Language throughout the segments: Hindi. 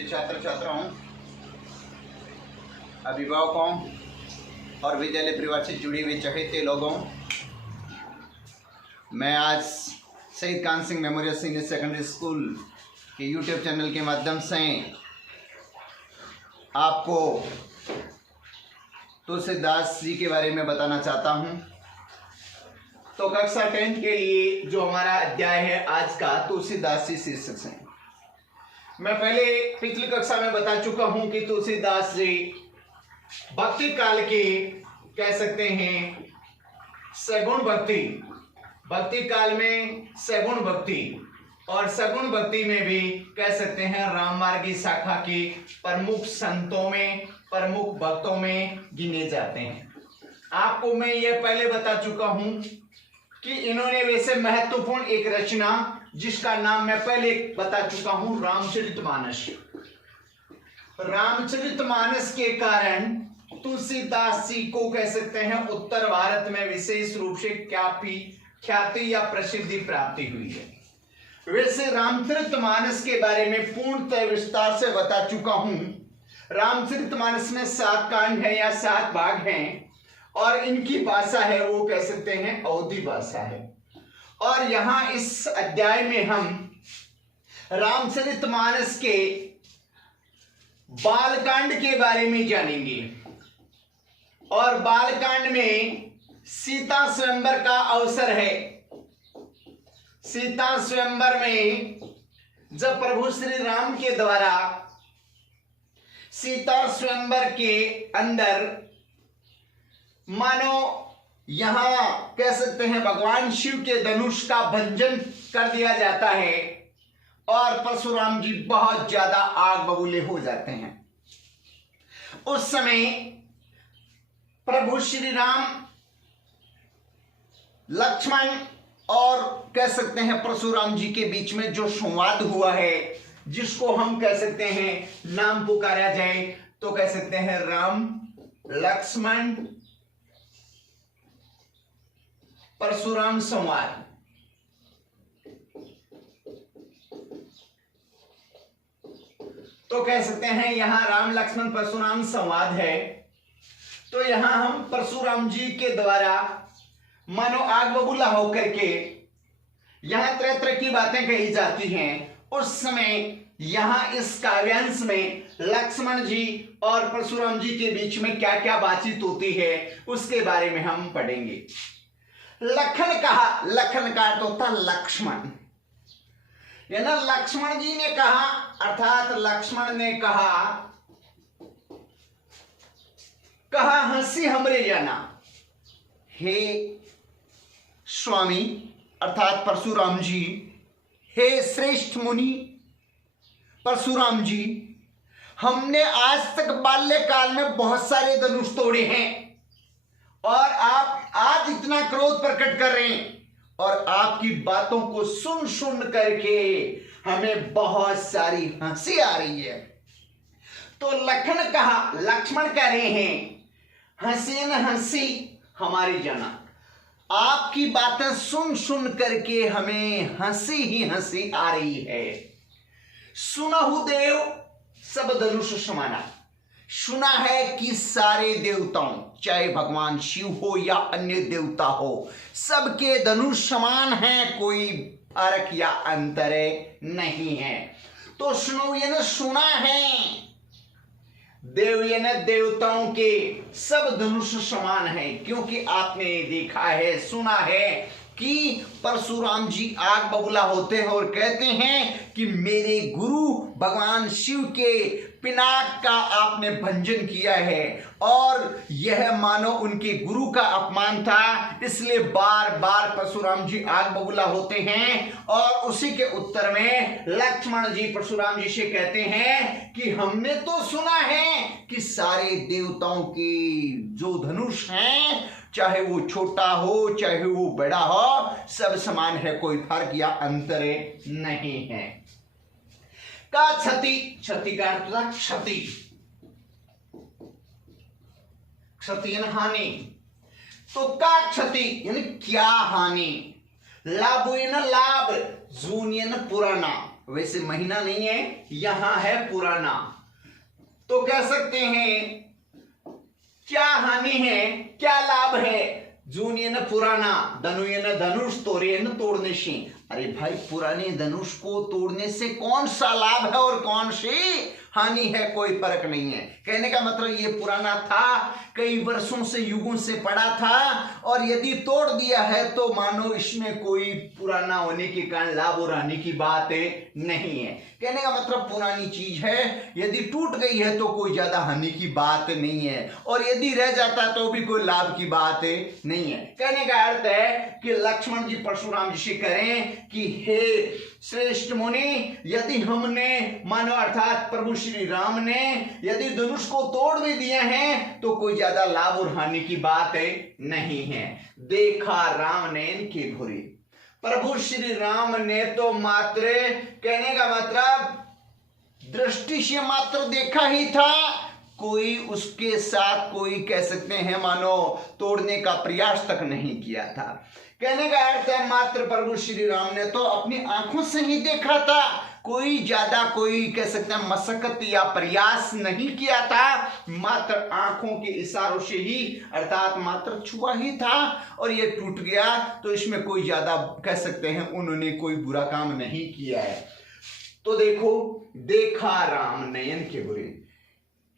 पूज्य छात्र छात्राओं, अभिभावकों और विद्यालय परिवार से जुड़े हुए चहेते लोगों, मैं आज Shaheed Kan Singh Memorial Senior Secondary School के यूट्यूब चैनल के माध्यम से आपको तुलसीदास जी के बारे में बताना चाहता हूं। तो कक्षा 10 के लिए जो हमारा अध्याय है आज का, तुलसीदास जी शीर्षक से। मैं पहले पिछली कक्षा में बता चुका हूं कि तुलसीदास जी भक्ति काल के कह सकते हैं सगुण भक्ति काल में सगुण भक्ति और सगुण भक्ति में भी कह सकते हैं राम मार्गी शाखा के प्रमुख संतों में, प्रमुख भक्तों में गिने जाते हैं। आपको मैं ये पहले बता चुका हूं कि इन्होंने वैसे महत्वपूर्ण एक रचना जिसका नाम मैं पहले बता चुका हूं, रामचरितमानस। रामचरितमानस के कारण तुलसीदास जी को कह सकते हैं उत्तर भारत में विशेष रूप से ख्याति या प्रसिद्धि प्राप्ति हुई है। वैसे रामचरितमानस के बारे में पूर्णतः विस्तार से बता चुका हूं। रामचरितमानस में 7 कांड है या 7 भाग हैं और इनकी भाषा है वो कह सकते हैं अवधी भाषा है। और यहां इस अध्याय में हम रामचरितमानस के बालकांड के बारे में जानेंगे। और बालकांड में सीता स्वयंवर का अवसर है। सीता स्वयंवर में जब प्रभु श्री राम के द्वारा सीता स्वयंवर के अंदर मानो यहां कह सकते हैं भगवान शिव के धनुष का भंजन कर दिया जाता है और परशुराम जी बहुत ज्यादा आग बबूले हो जाते हैं। उस समय प्रभु श्री राम, लक्ष्मण और कह सकते हैं परशुराम जी के बीच में जो संवाद हुआ है, जिसको हम कह सकते हैं नाम पुकारा जाए तो कह सकते हैं राम लक्ष्मण परशुराम संवाद। तो कह सकते हैं यहां राम लक्ष्मण परशुराम संवाद है। तो यहां हम परशुराम जी के द्वारा मानो आग बबूला होकर के यहां तरह तरह की बातें कही जाती हैं। उस समय यहां इस काव्यांश में लक्ष्मण जी और परशुराम जी के बीच में क्या क्या बातचीत होती है उसके बारे में हम पढ़ेंगे। लखन कहा, लखन का अर्थ होता लक्ष्मण, यानी लक्ष्मण जी ने कहा अर्थात लक्ष्मण ने कहा हंसी हमरे जाना, हे स्वामी अर्थात परशुराम जी, हे श्रेष्ठ मुनि परशुराम जी, हमने आज तक बाल्यकाल में बहुत सारे धनुष तोड़े हैं और आप आज इतना क्रोध प्रकट कर रहे हैं और आपकी बातों को सुन सुन करके हमें बहुत सारी हंसी आ रही है। तो लखन कहा, लक्ष्मण कह रहे हैं हंसी न हंसी हमारी जाना, आपकी बातें सुन सुन करके हमें हंसी ही हंसी आ रही है। सुनहु देव सब धनुष समाना, सुना है कि सारे देवताओं, चाहे भगवान शिव हो या अन्य देवता हो, सबके धनुष समान हैं, कोई फर्क या अंतर नहीं है। तो सुनो ये न सुना है, देव ये न देवताओं के सब धनुष समान है, क्योंकि आपने देखा है सुना है कि परशुराम जी आग बबूला होते हैं और कहते हैं कि मेरे गुरु भगवान शिव के पिनाक का आपने भंजन किया है और यह मानो उनके गुरु का अपमान था, इसलिए बार बार परशुराम जी आग बबूला होते हैं। और उसी के उत्तर में लक्ष्मण जी परशुराम जी से कहते हैं कि हमने तो सुना है कि सारे देवताओं के जो धनुष हैं, चाहे वो छोटा हो चाहे वो बड़ा हो, सब समान है, कोई फर्क या अंतर नहीं है। का क्षति, क्षति का अर्थ क्षति, क्षति यानी हानि। तो का क्षति यानी क्या हानि, लाभ यानी लाभ, जून यानी पुराना, वैसे महीना नहीं है, यहां है पुराना। तो कह सकते हैं क्या हानि है, क्या लाभ है? जून ये न पुराना, धनु ये न धनुष, तोड़े न तोड़ने से। अरे भाई, पुराने धनुष को तोड़ने से कौन सा लाभ है और कौन सी हानि है? कोई फर्क नहीं है। कहने का मतलब ये पुराना था, कई वर्षों से, युगों से पड़ा था, और यदि तोड़ दिया है तो मानो इसमें कोई पुराना होने के कारण लाभ और हानि की बात नहीं है। कहने का मतलब पुरानी चीज है, यदि टूट गई है तो कोई ज्यादा हानि की बात नहीं है, और यदि रह जाता तो भी कोई लाभ की बात नहीं है। कहने का अर्थ है कि लक्ष्मण जी परशुराम जी से करें कि हे श्रेष्ठ मुनि, यदि हमने मानो अर्थात प्रभु श्री राम ने यदि धनुष को तोड़ भी दिया है तो कोई ज्यादा लाभ और हानि की बात नहीं है। देखा राम ने इनके घुरी, प्रभु श्री राम ने तो मात्र, कहने का मतलब दृष्टि से मात्र देखा ही था, कोई उसके साथ कोई कह सकते हैं मानो तोड़ने का प्रयास तक नहीं किया था। कहने का अर्थ है मात्र प्रभु श्री राम ने तो अपनी आंखों से ही देखा था, कोई ज्यादा कोई कह सकते हैं मशक्कत या प्रयास नहीं किया था, मात्र आंखों के इशारों से ही अर्थात मात्र छुआ ही था, और ये टूट गया। तो इसमें कोई ज्यादा कह सकते हैं उन्होंने कोई बुरा काम नहीं किया है। तो देखो, देखा राम नयन के बुरे,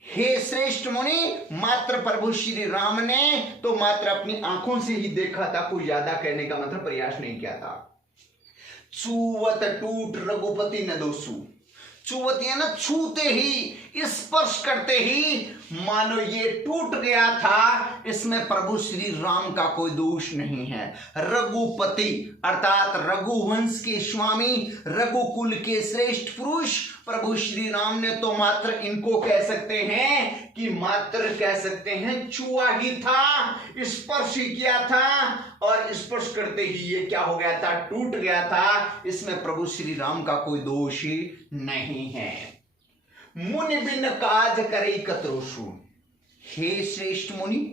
हे श्रेष्ठ मुनि, मात्र प्रभु श्री राम ने तो मात्र अपनी आंखों से ही देखा था, कोई ज्यादा कहने का मतलब प्रयास नहीं किया था। छूवत टूट रघुपति न दोषु, छूवत या ना छूते ही, स्पर्श करते ही मानो ये टूट गया था, इसमें प्रभु श्री राम का कोई दोष नहीं है। रघुपति अर्थात रघुवंश के स्वामी, रघुकुल के श्रेष्ठ पुरुष प्रभु श्री राम ने तो मात्र इनको कह सकते हैं कि मात्र कह सकते हैं छुआ ही था, स्पर्श ही किया था, और स्पर्श करते ही ये क्या हो गया था, टूट गया था। इसमें प्रभु श्री राम का कोई दोष ही नहीं है। मुनि बिन काज करे कतरोषु, हे श्रेष्ठ मुनि,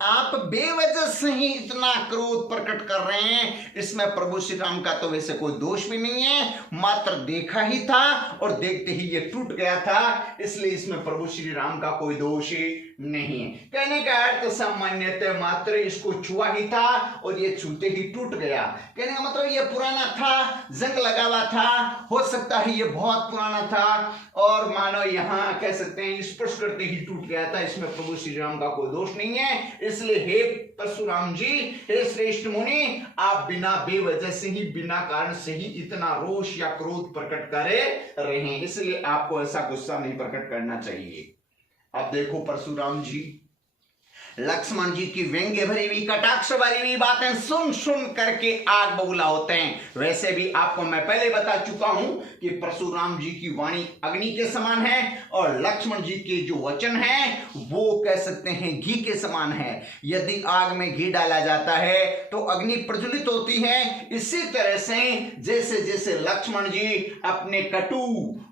आप बेवजह से ही इतना क्रोध प्रकट कर रहे हैं, इसमें प्रभु श्री राम का तो वैसे कोई दोष भी नहीं है, मात्र देखा ही था और देखते ही ये टूट गया था, इसलिए इसमें प्रभु श्री राम का कोई दोष नहीं है। कहने का अर्थ सामान्यतः मात्र इसको छुआ ही था और ये छूते ही टूट गया। कहने का मतलब ये पुराना था, जंग लगा हुआ था, हो सकता है ये बहुत पुराना था, और मानो यहाँ कह सकते हैं स्पर्श करते ही टूट गया था, इसमें प्रभु श्री राम का कोई दोष नहीं है। इसलिए हे परशुराम जी, हे श्रेष्ठ मुनि, आप बिना बेवजह से ही, बिना कारण से ही इतना रोष या क्रोध प्रकट कर रहे हैं, इसलिए आपको ऐसा गुस्सा नहीं प्रकट करना चाहिए। अब देखो परशुराम जी लक्ष्मण जी की व्यंग्य भरी हुई, कटाक्ष भरी हुई बातें सुन सुन करके आग बबूला होते हैं। वैसे भी आपको मैं पहले बता चुका हूं कि परशुराम जी की वाणी अग्नि के समान है, और लक्ष्मण जी के जो वचन हैं वो कह सकते हैं घी के समान है। यदि आग में घी डाला जाता है तो अग्नि प्रज्वलित होती है। इसी तरह से जैसे जैसे लक्ष्मण जी अपने कटु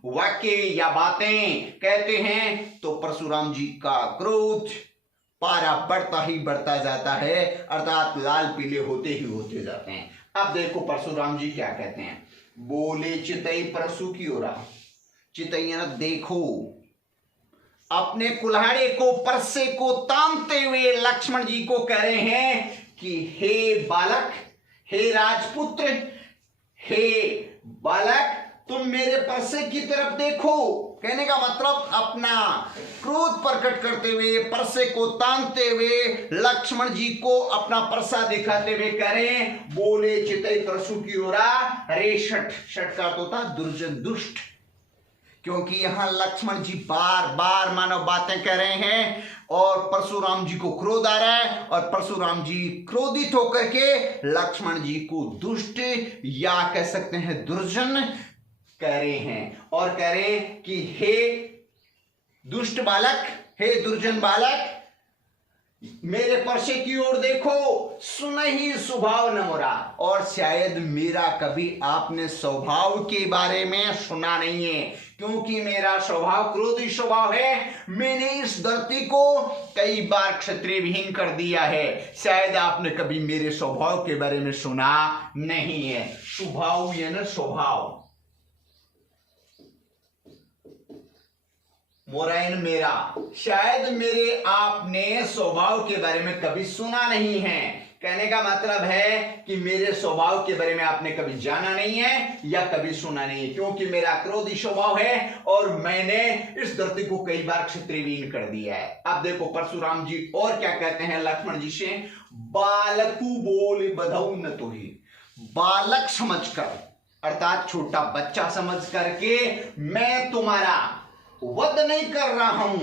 वाक्य या बातें कहते हैं तो परशुराम जी का क्रोध पारा बढ़ता ही बढ़ता जाता है, अर्थात लाल पीले होते ही होते जाते हैं। अब देखो परशुराम जी क्या कहते हैं, बोले चितई परशु की ओरा, चितई न देखो, अपने कुल्हाड़े को परसे को तामते हुए लक्ष्मण जी को कह रहे हैं कि हे बालक, हे राजपुत्र, हे बालक, तुम मेरे परसे की तरफ देखो। कहने का मतलब अपना क्रोध प्रकट करते हुए, परसे को तानते हुए लक्ष्मण जी को अपना परसा दिखाते हुए कह रहे हैं, बोले चितई परशु की ओरा, रे शठ, शठ का होता दुर्जन, दुष्ट, क्योंकि यहां लक्ष्मण जी बार बार मानव बातें कह रहे हैं और परशुराम जी को क्रोध आ रहा है, और परशुराम जी क्रोधित होकर के लक्ष्मण जी को दुष्ट या कह सकते हैं दुर्जन कह रहे हैं, और कह रहे हैं कि हे दुष्ट बालक, हे दुर्जन बालक, मेरे परसे की ओर देखो, सुन ही स्वभाव न मोरा, और शायद मेरा कभी आपने स्वभाव के बारे में सुना नहीं है, क्योंकि मेरा स्वभाव क्रोधी स्वभाव है। मैंने इस धरती को कई बार क्षत्रिय विहीन कर दिया है, शायद आपने कभी मेरे स्वभाव के बारे में सुना नहीं है। स्वभाव या न स्वभाव, मोराइन मेरा, शायद मेरे आपने स्वभाव के बारे में कभी सुना नहीं है। कहने का मतलब है कि मेरे स्वभाव के बारे में आपने कभी जाना नहीं है या कभी सुना नहीं है, क्योंकि मेरा क्रोधी स्वभाव है और मैंने इस धरती को कई बार क्षत्रियहीन कर दिया है। अब देखो परशुराम जी और क्या कहते हैं लक्ष्मण जी से, बालकू बोले बधऊ न तो ही, बालक समझकर अर्थात छोटा बच्चा समझ करके मैं तुम्हारा वध नहीं कर रहा हूं,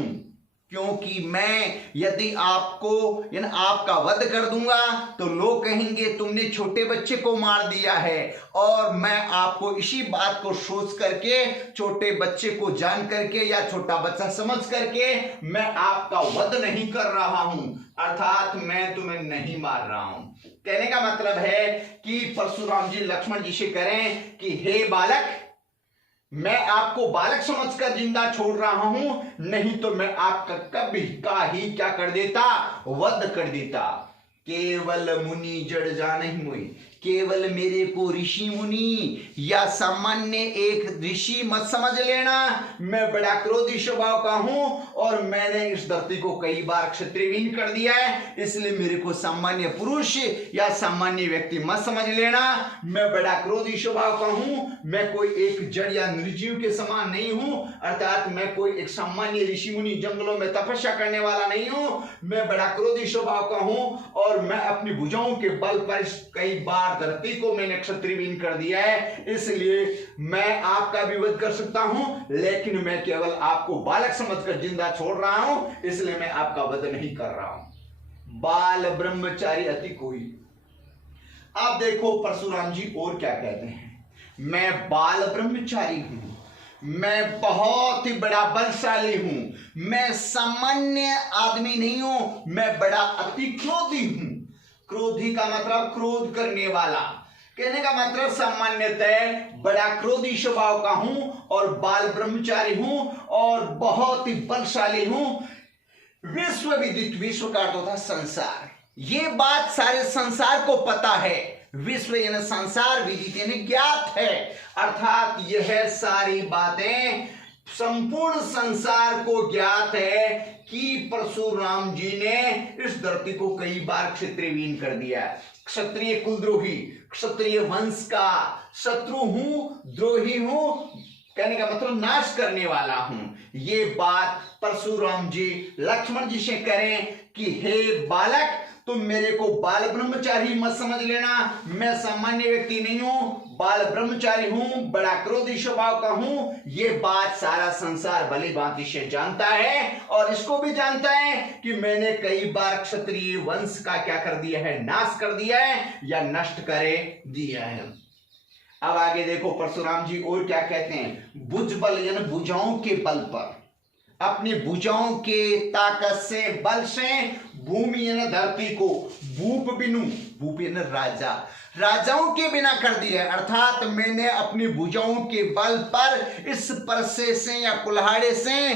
क्योंकि मैं यदि आपका वध कर दूंगा तो लोग कहेंगे तुमने छोटे बच्चे को मार दिया है, और मैं आपको इसी बात को सोच करके, छोटे बच्चे को जान करके या छोटा बच्चा समझ करके मैं आपका वध नहीं कर रहा हूं, अर्थात मैं तुम्हें नहीं मार रहा हूं। कहने का मतलब है कि परशुराम जी लक्ष्मण जी से करें कि हे बालक, मैं आपको बालक समझकर जिंदा छोड़ रहा हूं, नहीं तो मैं आपका कभी का ही क्या कर देता, वध कर देता। केवल मुनि जड़ जानहि मुई, केवल मेरे को ऋषि मुनि या सामान्य एक ऋषि मत समझ लेना। मैं बड़ा क्रोधी स्वभाव का हूं और मैंने इस धरती को कई बार क्षत्रियहीन कर दिया है, इसलिए मेरे को सामान्य पुरुष या सामान्य व्यक्ति मत समझ लेना। मैं बड़ा क्रोधी स्वभाव का हूं, मैं कोई एक जड़ या निर्जीव के समान नहीं हूं, अर्थात मैं कोई एक सामान्य ऋषि मुनि जंगलों में तपस्या करने वाला नहीं हूं। मैं बड़ा क्रोधी स्वभाव का हूं और मैं अपनी भुजाओं के बल पर कई बार धरती को मैंने क्षत्रियहीन कर दिया है, इसलिए मैं आपका भी वध कर सकता हूं, लेकिन मैं केवल आपको बालक समझकर जिंदा छोड़ रहा हूं, इसलिए मैं आपका वध नहीं कर रहा हूं। बाल ब्रह्मचारी अति कोई। अब देखो परशुराम जी और क्या कहते हैं, मैं बाल ब्रह्मचारी हूं, मैं बहुत ही बड़ा बलशाली हूं, मैं सामान्य आदमी नहीं हूं, मैं बड़ा अति क्रोधी हूं। क्रोधी का मतलब क्रोध करने वाला, कहने का मतलब सामान्यतः बड़ा क्रोधी स्वभाव का हूं और बाल ब्रह्मचारी हूं और बहुत ही बलशाली हूं। विश्व विदित, विश्व का अर्थ होता है संसार, ये बात सारे संसार को पता है। विश्व यानी संसार, विदित यानी ज्ञात है, अर्थात यह सारी बातें संपूर्ण संसार को ज्ञात है कि परशुराम जी ने इस धरती को कई बार क्षत्रियहीन कर दिया। क्षत्रिय कुलद्रोही, क्षत्रिय वंश का शत्रु हूं, द्रोही हूं, कहने का मतलब नाश करने वाला हूं। ये बात परशुराम जी लक्ष्मण जी से करें कि हे बालक, तुम मेरे को बाल ब्रह्मचारी मत समझ लेना, मैं सामान्य व्यक्ति नहीं हूं, बाल ब्रह्मचारी हूं, बड़ा क्रोधी स्वभाव का हूं। ये बात सारा संसार भली भांति से जानता है और इसको भी जानता है कि मैंने कई बार क्षत्रिय वंश का क्या कर दिया है, नाश कर दिया है या नष्ट करे दिया है। अब आगे देखो परशुराम जी और क्या कहते हैं, भुजबल यानी भुजाओं के बल पर, अपनी भुजाओं के ताकत से, बल से भूमि यानी धरती को, भूप बिनु, भूप यानी राजा, राजाओं के बिना कर दिया, अर्थात मैंने अपनी भुजाओं के बल पर इस परसे से या कुल्हाड़े से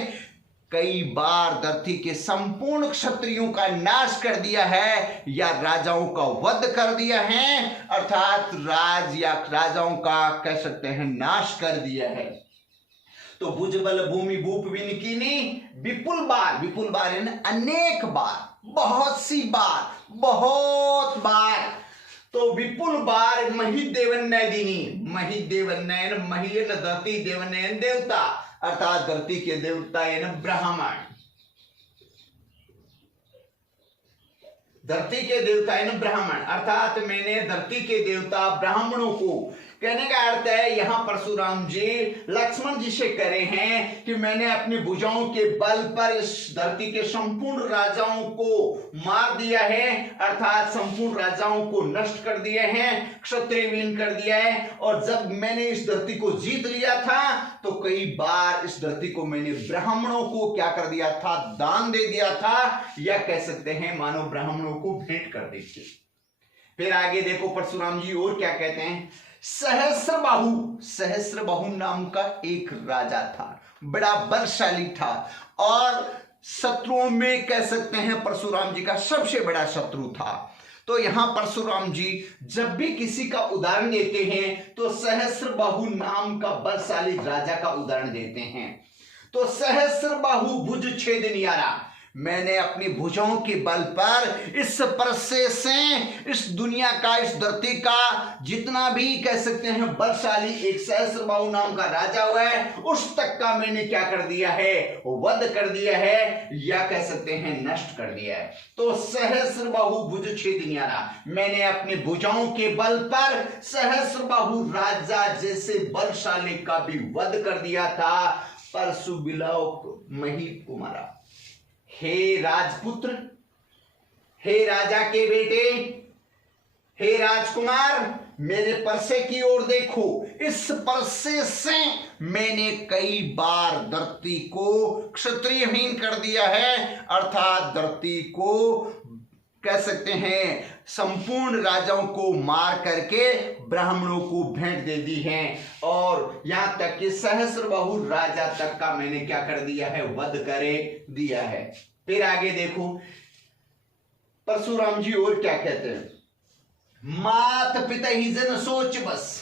कई बार धरती के संपूर्ण क्षत्रियों का नाश कर दिया है या राजाओं का वध कर दिया है, अर्थात राज या राजाओं का कह सकते हैं नाश कर दिया है। तो भुजबल भूमि भूप विनकीनी, विपुल बार, विपुल बार यानी अनेक बार, बहुत सी बार, बहुत बार। तो विपुल बार महिदेवन्नय दिनी, महिदेवन्नयन, मही धरती, देवन्नयन देवता, अर्थात धरती के देवता यानी ब्राह्मण, धरती के देवता यानी ब्राह्मण, अर्थात मैंने धरती के देवता ब्राह्मणों को, कहने का अर्थ है यहां परशुराम जी लक्ष्मण जी से करे हैं कि मैंने अपनी भुजाओं के बल पर इस धरती के संपूर्ण राजाओं को मार दिया है, अर्थात संपूर्ण राजाओं को नष्ट कर दिए हैं, क्षत्रियहीन कर दिया है। और जब मैंने इस धरती को जीत लिया था तो कई बार इस धरती को मैंने ब्राह्मणों को क्या कर दिया था, दान दे दिया था, या कह सकते हैं मानो ब्राह्मणों को भेंट कर दी थी। फिर आगे देखो परशुराम जी और क्या कहते हैं, सहस्त्रबाहु, सहस्त्रबाहु नाम का एक राजा था, बड़ा बलशाली था और शत्रुओं में कह सकते हैं परशुराम जी का सबसे बड़ा शत्रु था। तो यहां परशुराम जी जब भी किसी का उदाहरण देते हैं तो सहस्त्रबाहु नाम का बलशाली राजा का उदाहरण देते हैं। तो सहस्र बाहु भुज छेद नियारा, मैंने अपनी भुजाओं के बल पर इस परसे से इस दुनिया का, इस धरती का जितना भी कह सकते हैं बलशाली एक सहस्रबाहु नाम का राजा हुआ है, उस तक का मैंने क्या कर दिया है, वध कर दिया है, या कह सकते हैं नष्ट कर दिया है। तो सहस्रबाहु भुज छेद नियारा, मैंने अपनी भुजाओं के बल पर सहस्रबाहु राजा जैसे बलशाली का भी वध कर दिया था। परसु बिलाव मही कुमारा, हे राजपुत्र, हे राजा के बेटे, हे राजकुमार, मेरे परसे की ओर देखो। इस परसे से मैंने कई बार धरती को क्षत्रियहीन कर दिया है, अर्थात धरती को कह सकते हैं संपूर्ण राजाओं को मार करके ब्राह्मणों को भेंट दे दी है, और यहां तक कि सहस्रबाहु राजा तक का मैंने क्या कर दिया है, वध करे दिया है। फिर आगे देखो परशुराम जी और क्या कहते हैं, मात पिता ही जन सोच बस,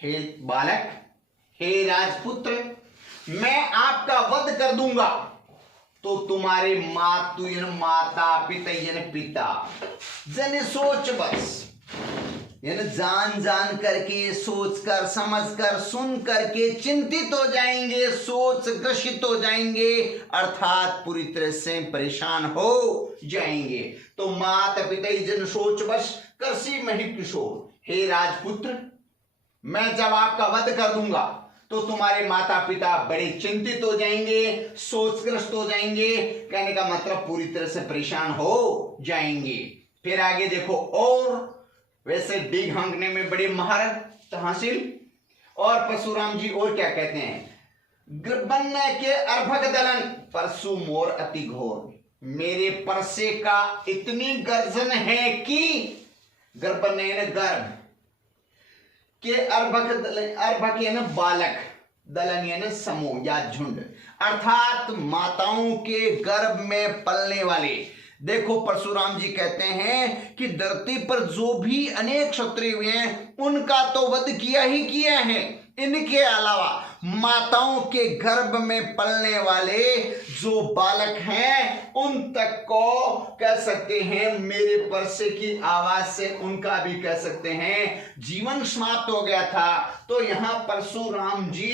हे बालक, हे राजपुत्र, मैं आपका वध कर दूंगा तो तुम्हारे माता पिता जन सोच बस, यानी जान जान करके, सोच कर, समझ कर, सुन करके चिंतित हो जाएंगे, सोच ग्रसित हो जाएंगे, अर्थात पूरी तरह से परेशान हो जाएंगे। तो माता पिता जन सोच बस करसी मही किशोर, हे राजपुत्र, मैं जब आपका वध कर दूंगा तो तुम्हारे माता पिता बड़े चिंतित हो जाएंगे, सोचग्रस्त हो जाएंगे, कहने का मतलब पूरी तरह से परेशान हो जाएंगे। फिर आगे देखो, और वैसे डिग हांकने में बड़ी महारत हासिल। और परशुराम जी और क्या कहते हैं, बनने के अर्भक दलन परशु मोर अति घोर, मेरे परसे का इतनी गर्जन है कि गर्भ के अर्भक यानी बालक, दलन यानी समूह या झुंड, अर्थात माताओं के गर्भ में पलने वाले। देखो परशुराम जी कहते हैं कि धरती पर जो भी अनेक क्षत्रिय हुए हैं उनका तो वध किया ही किया है, इनके अलावा माताओं के गर्भ में पलने वाले जो बालक हैं उन तक को कह सकते हैं मेरे परसे की आवाज से उनका भी कह सकते हैं जीवन समाप्त हो गया था। तो यहां परशुराम जी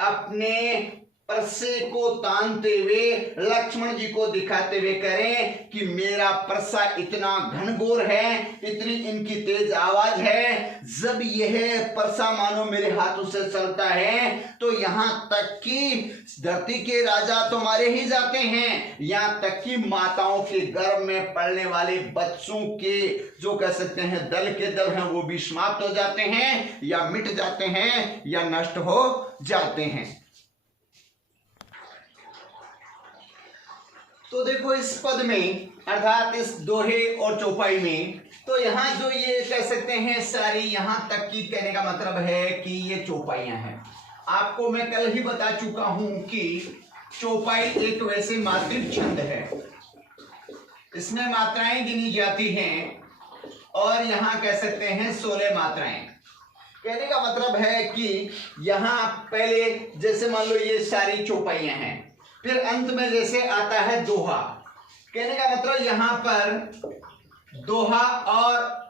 अपने परसे को तानते हुए लक्ष्मण जी को दिखाते हुए करें कि मेरा परसा इतना घनघोर है, इतनी इनकी तेज आवाज है, जब यह परसा मानो मेरे हाथों से चलता है तो यहां तक कि धरती के राजा तो मारे ही जाते हैं, यहां तक कि माताओं के गर्भ में पलने वाले बच्चों के जो कह सकते हैं दल के दल हैं वो भी समाप्त हो जाते हैं, या मिट जाते हैं, या नष्ट हो जाते हैं। तो देखो इस पद में अर्थात इस दोहे और चौपाई में, तो यहां जो ये कह सकते हैं सारी यहां तक की कहने का मतलब है कि ये चौपाइयां हैं। आपको मैं कल ही बता चुका हूं कि चौपाई एक वैसे मात्रिक छंद है, इसमें मात्राएं गिनी जाती हैं और यहां कह सकते हैं 16 मात्राएं। कहने का मतलब है कि यहां पहले जैसे मान लो ये सारी चौपाइयां हैं, फिर अंत में जैसे आता है दोहा। कहने का मतलब यहां पर दोहा और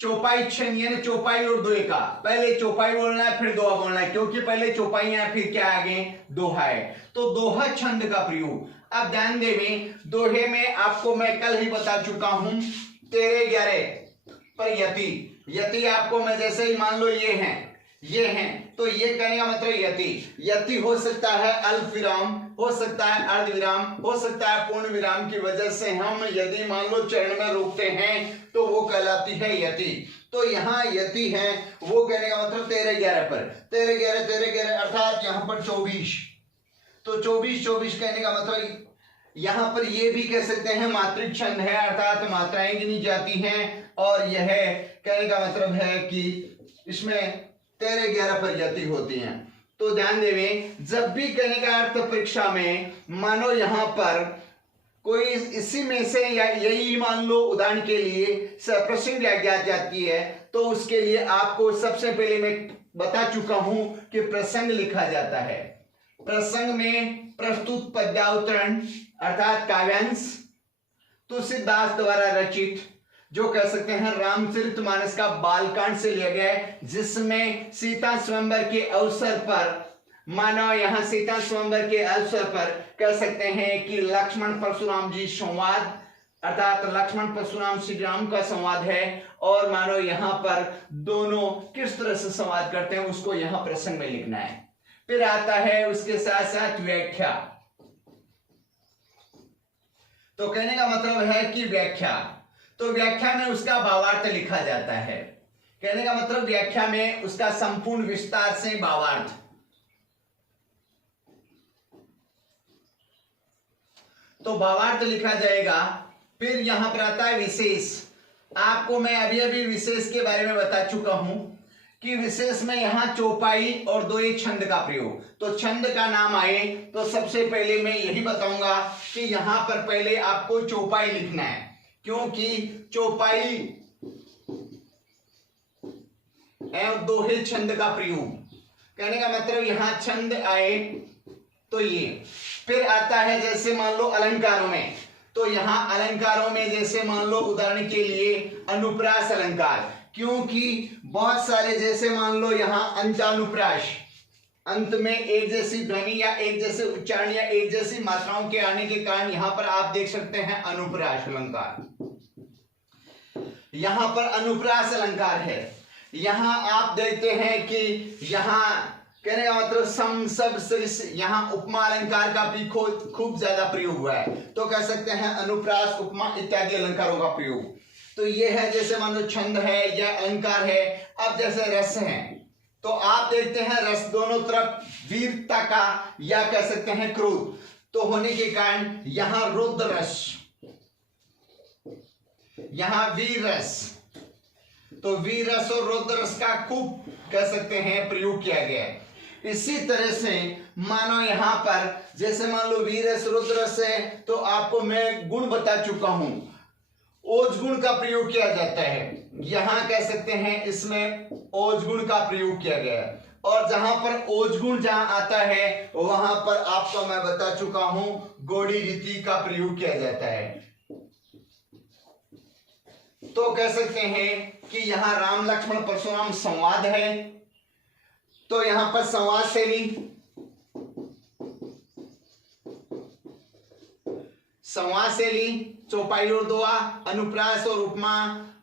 चौपाई छंद यानी चौपाई और दोहे का, पहले चौपाई बोलना है फिर दोहा बोलना है, क्योंकि पहले चौपाइयां हैं फिर क्या आगे दोहा है, तो दोहा छंद का प्रयोग। अब ध्यान देवें, दोहे में आपको मैं कल ही बता चुका हूं 13-11 पर यति आपको मैं जैसे ही मान लो ये हैं तो ये कहने का मतलब यति हो सकता है अल्प विराम, हो सकता है अर्ध विराम, हो सकता है पूर्ण विराम की वजह से हम यदि मान लो चरण में रोकते हैं तो वो कहलाती है यति। तो यहाँ यति है वो कहने का मतलब 13-11 पर 13-11 अर्थात यहाँ पर 24, तो 24 कहने का मतलब यहाँ पर ये भी कह सकते हैं मात्रिक छंद है, अर्थात मात्राएं गिनी जाती हैं, और यह कहने का मतलब है कि इसमें 13-11 पर यति होती हैं। तो ध्यान देवें, जब भी कहने का अर्थ परीक्षा में मानो यहाँ पर कोई इसी में से या यही मान लो उदाहरण के लिए प्रश्न ज्ञात जाती है तो उसके लिए आपको सबसे पहले मैं बता चुका हूं कि प्रसंग लिखा जाता है। प्रसंग में प्रस्तुत पद्यावतरण अर्थात काव्यांश तुलसीदास द्वारा रचित, जो कह सकते हैं रामचरितमानस का बालकांड से लिया गया है, जिसमें सीता स्वयंवर के अवसर पर मानो यहाँ सीता स्वयंवर के अवसर पर कह सकते हैं कि लक्ष्मण परशुराम जी संवाद अर्थात लक्ष्मण परशुराम श्री राम का संवाद है, और मानो यहाँ पर दोनों किस तरह से संवाद करते हैं उसको यहाँ प्रसंग में लिखना है। फिर आता है उसके साथ साथ व्याख्या। तो कहने का मतलब है कि व्याख्या, तो व्याख्या में उसका भावार्थ लिखा जाता है। कहने का मतलब व्याख्या में उसका संपूर्ण विस्तार से भावार्थ, तो भावार्थ लिखा जाएगा। फिर यहां पर आता है विशेष। आपको मैं अभी अभी विशेष के बारे में बता चुका हूं कि विशेष में यहां चौपाई और दो एक छंद का प्रयोग। तो छंद का नाम आए तो सबसे पहले मैं यही बताऊंगा कि यहां पर पहले आपको चौपाई लिखना है, क्योंकि चौपाई एवं दोहे छंद का प्रयोग। कहने का मतलब यहां छंद आए तो ये। फिर आता है जैसे मान लो अलंकारों में, तो यहां अलंकारों में जैसे मान लो उदाहरण के लिए अनुप्रास अलंकार, क्योंकि बहुत सारे जैसे मान लो यहां अंतानुप्रास, अंत में एक जैसी ध्वनि या एक जैसे उच्चारण या एक जैसी मात्राओं के आने के कारण यहां पर आप देख सकते हैं अनुप्रास अलंकार। यहां पर अनुप्रास अलंकार है। यहां आप देखते हैं कि यहां कहने का मतलब सम सब सरिस, यहां उपमा अलंकार का भी खूब ज्यादा प्रयोग हुआ है। तो कह सकते हैं अनुप्रास, उपमा इत्यादि अलंकारों का प्रयोग। तो ये है जैसे मान लो छंद है या अलंकार है। अब जैसे रस है, तो आप देखते हैं रस दोनों तरफ वीरता का या कह सकते हैं क्रोध तो होने के कारण यहां रुद्र रस, यहां वीर रस, तो वीर रस और रुद्र रस का खूब कह सकते हैं प्रयोग किया गया है। इसी तरह से मानो यहां पर जैसे मान लो वीर रस रुद्र रस है, तो आपको मैं गुण बता चुका हूं, ओज गुण का प्रयोग किया जाता है। यहां कह सकते हैं इसमें ओज गुण का प्रयोग किया गया है, और जहां पर ओज गुण जहां आता है वहां पर आपको मैं बता चुका हूं गौड़ी रीति का प्रयोग किया जाता है। तो कह सकते हैं कि यहां राम लक्ष्मण परशुराम संवाद है, तो यहां पर संवाद शैली, संवाद शैली, चौपाई और दोहा, अनुप्रास और उपमा,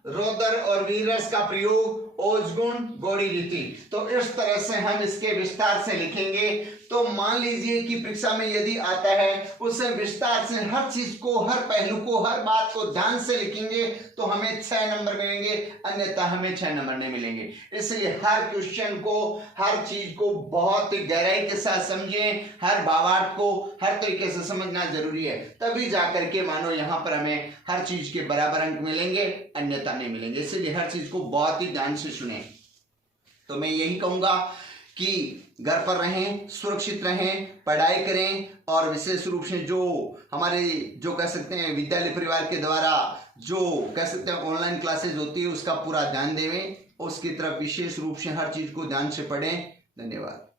रोदर और वीरस का प्रयोग, ओजगुण, गौड़ी रीति। तो इस तरह से हम इसके विस्तार से लिखेंगे। तो मान लीजिए कि परीक्षा में यदि आता है उससे विस्तार से हर चीज को, हर पहलू को, हर बात को ध्यान से लिखेंगे तो हमें 6 नंबर मिलेंगे, अन्यथा हमें 6 नंबर नहीं मिलेंगे। इसलिए हर क्वेश्चन को, हर चीज को बहुत गहराई के साथ समझें, हर भावार्थ को हर तरीके से समझना जरूरी है, तभी जाकर के मानो यहाँ पर हमें हर चीज के बराबर अंक मिलेंगे, अन्यथा नहीं मिलेंगे। इसलिए हर चीज को बहुत ही ध्यान से सुने। तो मैं यही कहूंगा कि घर पर रहें, सुरक्षित रहें, पढ़ाई करें, और विशेष रूप से जो हमारे जो कह सकते हैं विद्यालय परिवार के द्वारा जो कह सकते हैं ऑनलाइन क्लासेज होती है उसका पूरा ध्यान देवें, उसकी तरफ विशेष रूप से हर चीज को ध्यान से पढ़ें। धन्यवाद।